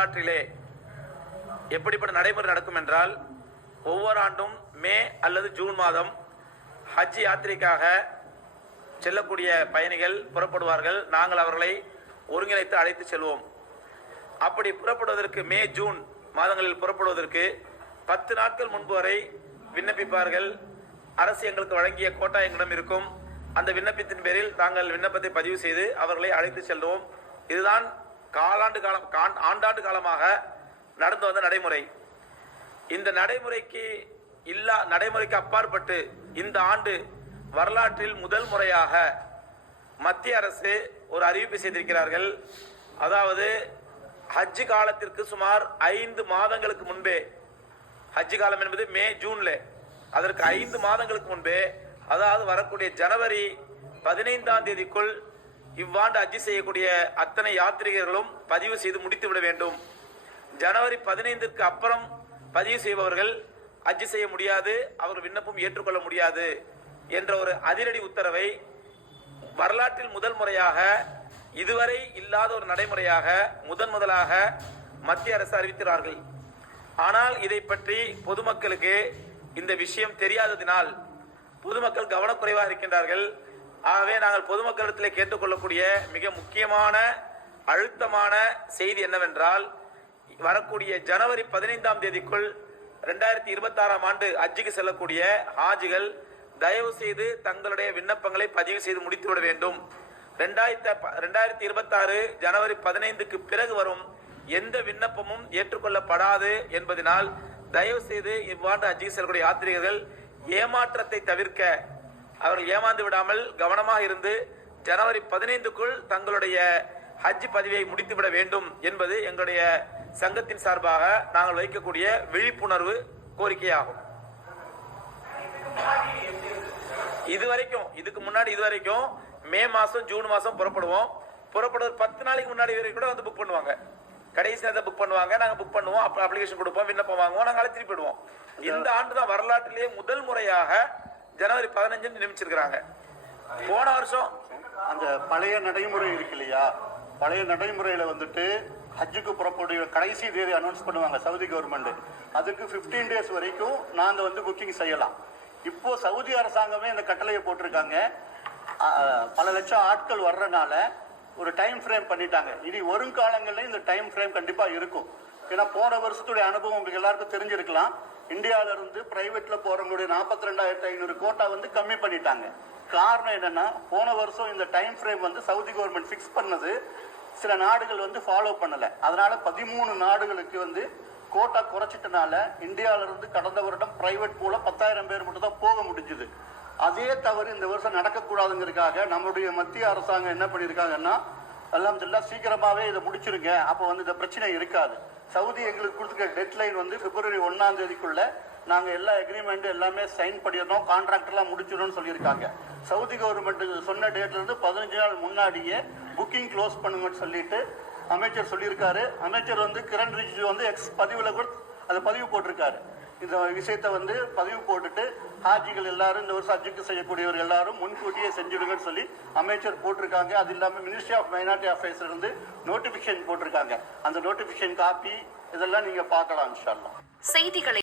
நாட்டிலே எப்படிப்பட்ட நடைமுறை நடக்கும் என்றால், ஒவ்வொரு ஆண்டும் மே அல்லது ஜூன் மாதம் ஹஜ் யாத்திரைக்காக செல்லக்கூடிய பயணிகள் புறப்படுவார்கள். நாங்கள் அவர்களை ஒருங்கிணைத்து அழைத்து செல்வோம். அப்படி புறப்படுவதற்கு மே ஜூன் மாதங்களில் புறப்படுவதற்கு 10 நாட்கள் முன்பு வரை விண்ணப்பிப்பார்கள். அரசு எங்களுக்கு வழங்கிய கோட்டா எங்களிடம் இருக்கும். அந்த விண்ணப்பத்தின் பேரில் தாங்கள் விண்ணப்பத்தை பதிவு செய்து அவர்களை அழைத்து செல்வோம். இதுதான் ஆண்டாண்டு காலமாக நடந்து வந்த நடைமுறை. இந்த நடைமுறைக்கு அப்பாற்பட்டு இந்த ஆண்டு வரலாற்றில் முதல் முறையாக மத்திய அரசு ஒரு அறிவிப்பு செய்திருக்கிறார்கள். அதாவது ஹஜ் காலத்திற்கு சுமார் 5 மாதங்களுக்கு முன்பே, ஹஜ் காலம் என்பது மே ஜூன்ல, அதற்கு 5 மாதங்களுக்கு முன்பே, அதாவது வரக்கூடிய ஜனவரி 15ஆம் தேதிக்குள் இவ்வாண்டு ஹஜ் செய்யக்கூடிய அத்தனை யாத்ரீகர்களும் பதிவு செய்து முடித்து விட வேண்டும். ஜனவரி 15க்கு அப்புறம் பதிவு செய்பவர்கள் ஹஜ் செய்ய முடியாது, அவர் விண்ணப்பம் ஏற்றுக்கொள்ள முடியாது என்ற ஒரு அதிரடி உத்தரவை வரலாற்றில் முதல் முறையாக, இதுவரை இல்லாத ஒரு நடைமுறையாக முதலாக மத்திய அரசு அறிவித்தார்கள். ஆனால் இதை பற்றி பொதுமக்களுக்கு இந்த விஷயம் தெரியாததினால் பொதுமக்கள் கவனக்குறைவாக இருக்கின்றார்கள். ஆகவே நாங்கள் பொதுமக்களிடத்தில் கேட்டுக்கொள்ளக்கூடிய மிக முக்கியமான அழுத்தமான செய்தி என்னவென்றால், வரக்கூடிய ஜனவரி 15ஆம் தேதிக்குள் 2026ஆம் ஆண்டு ஹஜ்ஜுக்கு செல்லக்கூடிய ஹாஜிகள் தயவு செய்து தங்களுடைய விண்ணப்பங்களை பதிவு செய்து முடித்துவிட வேண்டும். 2026 ஜனவரி 15க்கு பிறகு வரும் எந்த விண்ணப்பமும் ஏற்றுக்கொள்ளப்படாது என்பதனால் தயவு செய்து இவ்வாண்டு ஹஜ்ஜுக்கு செல்லக்கூடிய யாத்ரீகர்கள் ஏமாற்றத்தை தவிர்க்க, அவர்கள் ஏமாந்து விடாமல் கவனமாக இருந்து ஜனவரி 15க்குள் தங்களுடைய ஹஜ் பதிவை முடித்துவிட வேண்டும் என்பது எங்களுடைய சங்கத்தின் சார்பாக நாங்கள் வைக்கக்கூடிய விழிப்புணர்வு கோரிக்கையாகும். இதுக்கு முன்னாடி மே மாசம் ஜூன் மாசம் புறப்படுவது 10 நாளைக்கு முன்னாடி வரை கூட வந்து புக் பண்ணுவாங்க. கடைசி நேரத்தை புக் பண்ணுவாங்க, நாங்க புக் பண்ணுவோம், அப்ளிகேஷன் கொடுப்போம், விண்ணப்பம் வாங்குவோம், நாங்க அழைத்து போயிடுவோம். இந்த ஆண்டு தான் வரலாற்றிலேயே முதல் முறையாக ஜனவரி 15 நியமிச்சிருக்கிறாங்க. போன வருஷம் அந்த பழைய நடைமுறை இருக்கு இல்லையா, பழைய நடைமுறையில வந்துட்டு ஹஜ்ஜுக்கு புறப்படைய கடைசி தேதி அனௌன்ஸ் பண்ணுவாங்க சவுதி கவர்மெண்ட். அதுக்கு 15 டேஸ் வரைக்கும் நாங்க வந்து புக்கிங் செய்யலாம். இப்போ சவுதி அரசாங்கமே இந்த கட்டளையை போட்டிருக்காங்க. பல லட்சம் ஆட்கள் வர்றதுனால ஒரு டைம் ஃப்ரேம் பண்ணிட்டாங்க. இனி வருங்காலங்களில் இந்த டைம் ஃப்ரேம் கண்டிப்பா இருக்கும். ஏன்னா போன வருஷத்துடைய அனுபவம் உங்களுக்கு எல்லாருக்கும் தெரிஞ்சிருக்கலாம். இந்தியாவில இருந்து பிரைவேட்ல போறவங்களுடைய 42,500 கோட்டா வந்து கம்மி பண்ணிட்டாங்க. காரணம் என்னன்னா, போன வருஷம் இந்த டைம் ஃப்ரேம் வந்து சவுதி கவர்மெண்ட் ஃபிக்ஸ் பண்ணது, சில நாடுகள் வந்து ஃபாலோ பண்ணல. அதனால 13 நாடுகளுக்கு வந்து கோட்டா குறைச்சிட்டனால இந்தியாவில இருந்து கடந்த வருடம் பிரைவேட் போல 10,000 பேர் மட்டும் தான் போக முடிஞ்சது. அதே தவறு இந்த வருஷம் நடக்கக்கூடாதுங்கிறதுக்காக நம்முடைய மத்திய அரசாங்கம் என்ன பண்ணியிருக்காங்கன்னா, அல்ஹம்துலில்லாஹ் சீக்கிரமாவே இதை முடிச்சிருங்க, அப்போ வந்து இந்த பிரச்சனை இருக்காது. சவுதி எங்களுக்கு கொடுத்துருக்க டெட்லைன் வந்து பிப்ரவரி 1ஆம் தேதிக்குள்ள நாங்க எல்லா அக்ரிமெண்ட் எல்லாமே சைன் பண்ணிடணும், கான்ட்ராக்ட் எல்லாம் முடிச்சிடணும்னு சொல்லியிருக்காங்க. சவுதி கவர்மெண்ட் சொன்ன டேட்ல இருந்து 15 நாள் முன்னாடியே புக்கிங் க்ளோஸ் பண்ணுங்கன்னு சொல்லிட்டு அமைச்சர் சொல்லியிருக்காரு. அமைச்சர் வந்து கிரண் ரிஜிஜு வந்து பதிவுல கூட அதை பதிவு போட்டிருக்காரு. இந்த விஷயத்தை வந்து பதிவு போட்டுட்டு ஹாஜிகள் எல்லாரும் இந்த வருஷம் ஹஜ்ஜுக்கு செய்யக்கூடியவர் எல்லாரும் முன்கூட்டியே செஞ்சுடுங்கன்னு சொல்லி அமைச்சர் போட்டிருக்காங்க. அது இல்லாமல் மினிஸ்ட்ரி ஆஃப் மைனாரிட்டி அஃபேர்ஸ்ல இருந்து நோட்டிபிகேஷன் போட்டிருக்காங்க. அந்த நோட்டிபிகேஷன் காப்பி இதெல்லாம் நீங்க பார்க்கலாம் இன்ஷா அல்லாஹ். செய்திகளை